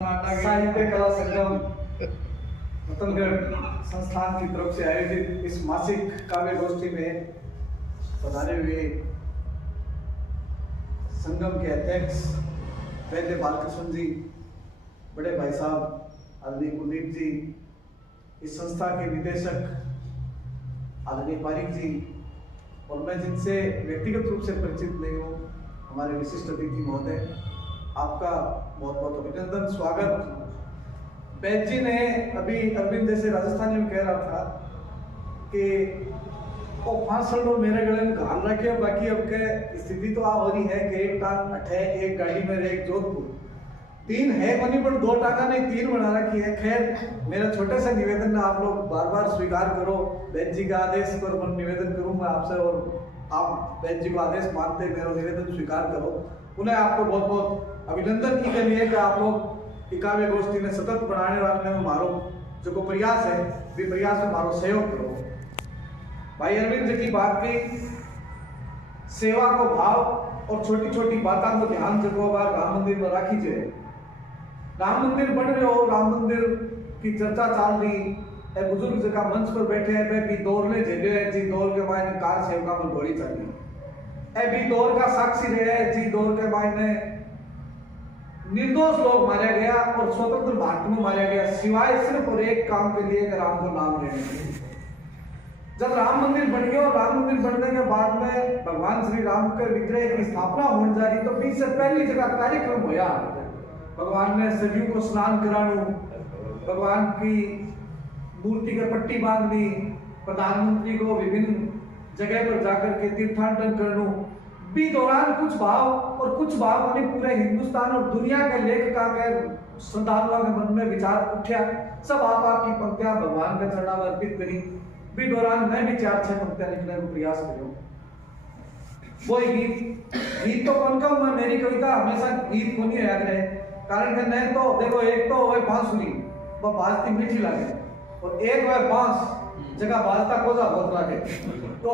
साहित्य कला संगम रतनगढ़ संस्थान की तरफ से आयोजित इस मासिक काव्य गोष्ठी में पधारे हुए संगम के अध्यक्ष वैद्य बालकृष्ण जी, बड़े भाई साहब आदरणीय कुलदीप जी, इस संस्था के निदेशक आदरणीय पारिक जी, और मैं जिनसे व्यक्तिगत रूप से परिचित नहीं हूँ, हमारे विशिष्ट अतिथि महोदय, आपका बहुत बहुत अभिनंदन, स्वागत। वैद्य जी ने अभी अरविंद जैसे राजस्थानी में कह रहा था कि वो 5 सालों मेरे गले में घाल रखे, बाकी अब के स्थिति तो आ हो रही है कि एक टांग अठे, एक गाड़ी में एक जोधपुर, 3 है बनी पर 2 टांगा नहीं 3 बना रखी है। खैर, मेरा छोटा सा निवेदन आप लोग बार बार स्वीकार करो, वैद्य जी का आदेश पर मैं निवेदन करूंगा आपसे, और आप वैद्य जी को आदेश मानते मेरा निवेदन स्वीकार करो। उन्हें आपको बहुत बहुत अभिनंदन की करिए कि आप लोग काव्य गोष्ठी ने सतत बनाने रखने में मारो जो प्रयास है, भी प्रयास में मारो सहयोग करो। भाई अरविंद जी की बात की, सेवा को भाव और छोटी छोटी बातों को ध्यान जगो बार राम मंदिर में राखी जाए। राम मंदिर बन रहे हो, राम मंदिर की चर्चा चल रही है, बुजुर्ग जगह मंच पर बैठे हैं, मैं भी दौर ले झेले है जी, दौर के मायने कार सेवका पर गोली चली है, भी दौर का साक्षी रहे है जी, दौर के मायने निर्दोष लोग मारा गया और स्वतंत्र भारत में मारा गया, सिवाय सिर्फ और एक काम के लिए कि राम को नाम लेने के लिए। जब राम मंदिर बन गया और राम मंदिर बनने के बाद में भगवान श्री राम के विग्रह की स्थापना होने जा रही, तो 20 से पहली जगह कार्यक्रम होया, भगवान ने सरयू को स्नान कराणु, भगवान की मूर्ति के पट्टी बांधनी, प्रधानमंत्री को विभिन्न जगह पर जाकर के तीर्थाटन करनू, भी दौरान कुछ भाव और कुछ भाव अपने पूरे हिंदुस्तान और दुनिया के लेखका के श्रद्धालुओं के मन में विचार उठा, सब आप आपकी पंक्तियां भगवान के चरणों में अर्पित करी। भी दौरान मैं भी 4-6 पंक्तियां लिखने का प्रयास करूं। वो गीत तो कौन का मैं, मेरी कविता हमेशा गीत को नहीं याद रहे, कारण कि नहीं तो देखो, एक तो वह बांसुरी वो बाजती मीठी लगे, और एक वह बांस जगह बाजता कोजा बहुत लागे, तो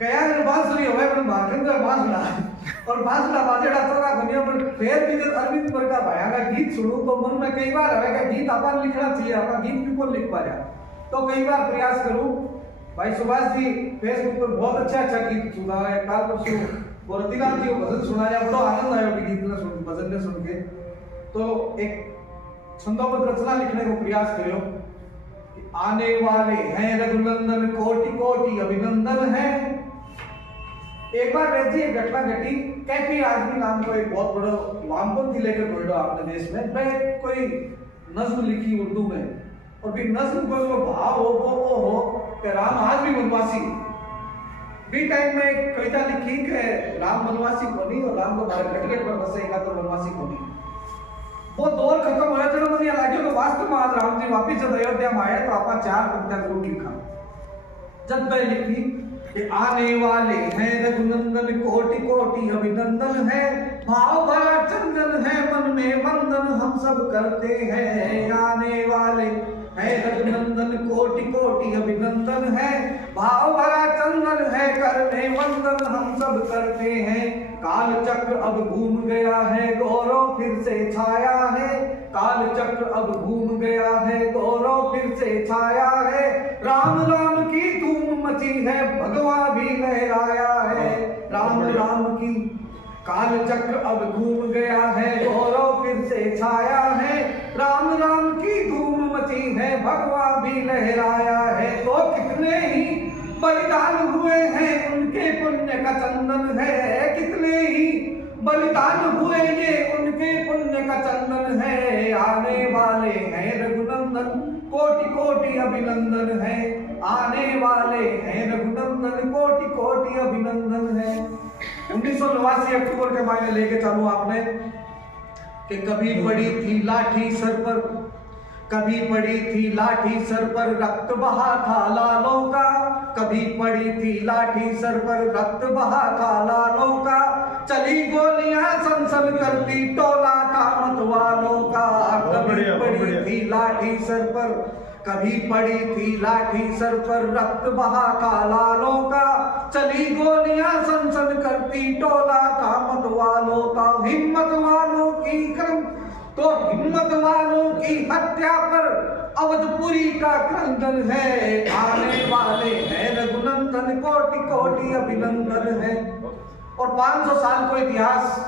कया ने बांसुरी होवे पर भागन का बांसुरा और बांसुरा बाजेड़ा तोरा दुनिया पर फिर भी जब अरविंद पर का भाया का गीत सुनूं तो मन में कई बार आवे कि गीत अपन लिखना चाहिए, अपन गीत भी कौन लिख पा रहा, तो कई बार प्रयास करूं। भाई सुभाष जी फेसबुक पर बहुत अच्छा गीत सुना है, काल परसों और रतिकांत जी को भजन सुनाया, बड़ा आनंद आया गीत ने सुन, भजन ने सुन के, तो एक छंदोबद्ध रचना लिखने को प्रयास करो। आने वाले हैं रघुनंदन, कोटि कोटि अभिनंदन है। एक बार वैसे एक घटना घटी, कैफी आजमी नाम को एक बहुत बड़ा वामपंथी लेकर बोलो आपने देश में, मैं कोई नज्म लिखी उर्दू में, और भी नज्म को भाव हो कि राम आज भी वनवासी, भी टाइम में एक कविता लिखी कि राम वनवासी को नहीं और राम को भारत कटकट पर बसेगा तो वनवासी को नहीं। वो दौर खत्म होया, चलो मुझे लगे तो वास्तव में आज राम जी वापिस जब अयोध्या में आए तो आपका 4 पंक्तियां जरूर लिखा। जब मैं लिखी कि आने वाले हैं रघुनंदन, कोटि कोटि अभिनंदन है, भाव भरा चंदन है, मन में वंदन हम सब करते हैं। आने वाले हैं रघुनंदन, कोटि कोटि अभिनंदन है, भाव भरा चंदन है, कर में वंदन हम सब करते हैं। काल चक्र अब घूम गया है, गौरव फिर से छाया है, काल चक्र अब घूम गया है, गौरव फिर से छाया है, राम राम की धूम मची है, भगवा भी लहराया है, राम राम की। काल चक्र अब घूम गया है, गौरव फिर से छाया है, राम राम की धूम मची है, भगवा भी लहराया है। तो कितने ही बलिदान हुए हैं, उनके पुण्य का चंदन है, कितने ही बलिदान हुए ये उनके पुण्य का चंदन है। आने वाले हैं रघुनंदन, कोटि कोटि अभिनंदन है, आने वाले हैं रघुनंदन, कोटि कोटि अभिनंदन है। 1989 अक्टूबर के महीने लेके चलो आपने कि कभी पड़ी थी लाठी सर पर, कभी पड़ी थी लाठी सर पर, रक्त बहा था लालों का, कभी पड़ी थी लाठी सर पर, रक्त बहा था लालों का, चली गोलियां सनसन करती टोला था मत वालों का। कभी पड़ी थी लाठी सर पर, कभी पड़ी थी लाठी सर पर, रक्त बहा था लालों का, चली गोलियां सनसन करती टोला था मत वालों का। हिम्मत वालों की क्रम तो हिम्मत वालों की हत्या पर अवधपुरी का क्रंदन है। आने वाले हैं रघुनंदन, कोटि कोटि अभिनंदन है। और 500 साल को इतिहास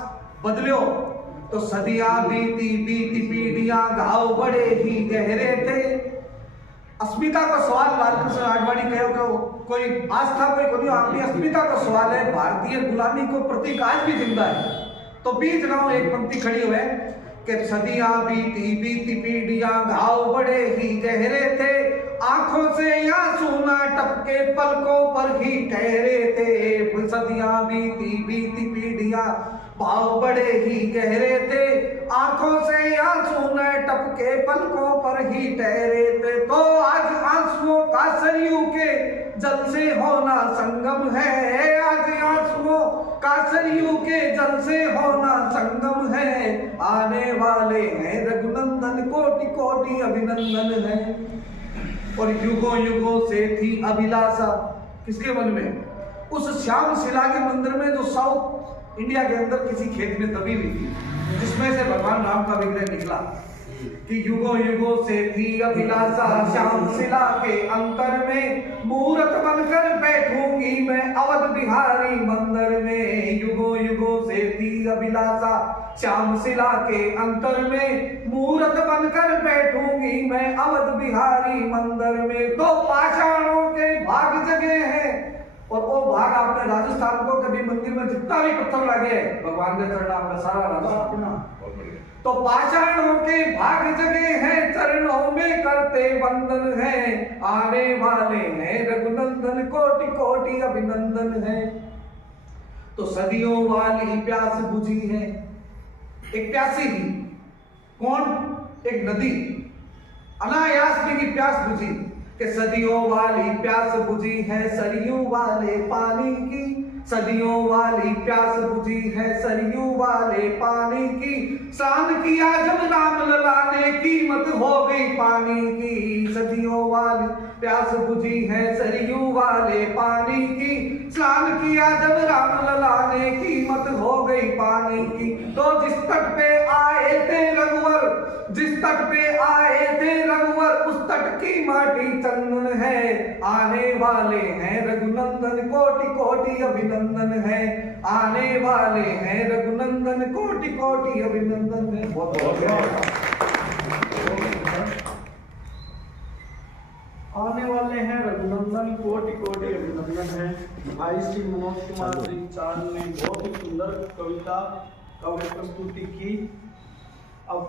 बदलियो तो सदियां बीती बीती पीढ़ियां, घाव बड़े ही गहरे थे। अस्मिता का सवाल बालकृष्ण आडवाणी कहो कोई आस्था कोई कोई अपनी अस्मिता का सवाल है। भारतीय गुलामी को प्रतीक आज भी जिंदा है। तो बीच गांव एक पंक्ति खड़ी हुई कि सदियां बीती बीती पीढ़ियां, घाव बड़े ही गहरे थे। आंखों से आंसू ना टपके, पलकों पर ही ठहरे थे। सदियां बीती बीती पीढ़ियां, भाव बड़े ही गहरे थे। आंखों से आंसू न टपके, पलकों पर ही ठहरे थे। तो आज आंसुओं का सरयू के जल से होना संगम है। आज आंसुओं का सरयू के जल से होना संगम है। आने वाले हैं रघुनंदन, कोटि कोटि अभिनंदन है। और युगों युगों से थी अभिलाषा किसके मन में? उस श्याम शिला के मंदिर में जो साउथ इंडिया के अंदर किसी खेत में दबी हुई थी, जिसमें से भगवान राम का विग्रह निकला कि युगों युगों से थी अभिलाषा, श्याम शिला के अंतर में मूर्त बनकर बैठूंगी मैं अवध बिहारी मंदिर में। युगों युगों से थी अभिलाषा, श्याम शिला के अंतर में मूर्त बनकर बैठूंगी मैं अवध बिहारी मंदिर में। तो पाषाणों के भाग जगे हैं। और वो भाग आपने राजस्थान को कभी मंदिर में जितना भी पत्थर लगे भगवान के चरण आपका सारा राजस्थान। तो पाषाणों के भाग जगे हैं, चरणों में करते वंदन है। आने वाले हैं रघुनंदन, कोटि कोटि अभिनंदन है। तो सदियों वाली प्यास बुझी है। एक प्यासी थी, कौन? एक नदी अनायास में की प्यास बुझी कि सदियों वाली प्यास बुझी है सरयू वाले पानी की। सदियों वाली प्यास बुझी है सरयू वाले पानी की। स्नान किया जब राम लला ने, कीमत हो गई पानी की। सदियों वाली प्यास बुझी है सरयू वाले पानी की। स्नान किया जब राम लला ने, कीमत हो गई पानी की। तो जिस तट पे आए थे रघुवर, जिस तट पे आए थे रघुवर, उस तट की माटी चंदन है। आने वाले हैं रघुनंदन, कोटि कोटि अभिनंदन है। आने वाले हैं रघुनंदन, कोटि कोटि अभिनंदन है। बहुत आने वाले हैं रघुनंदन, कोटि कोटि अभिनंदन है। भाई श्री मनोज कुमार जी चांद ने बहुत ही सुंदर कविता का प्रस्तुति की। अब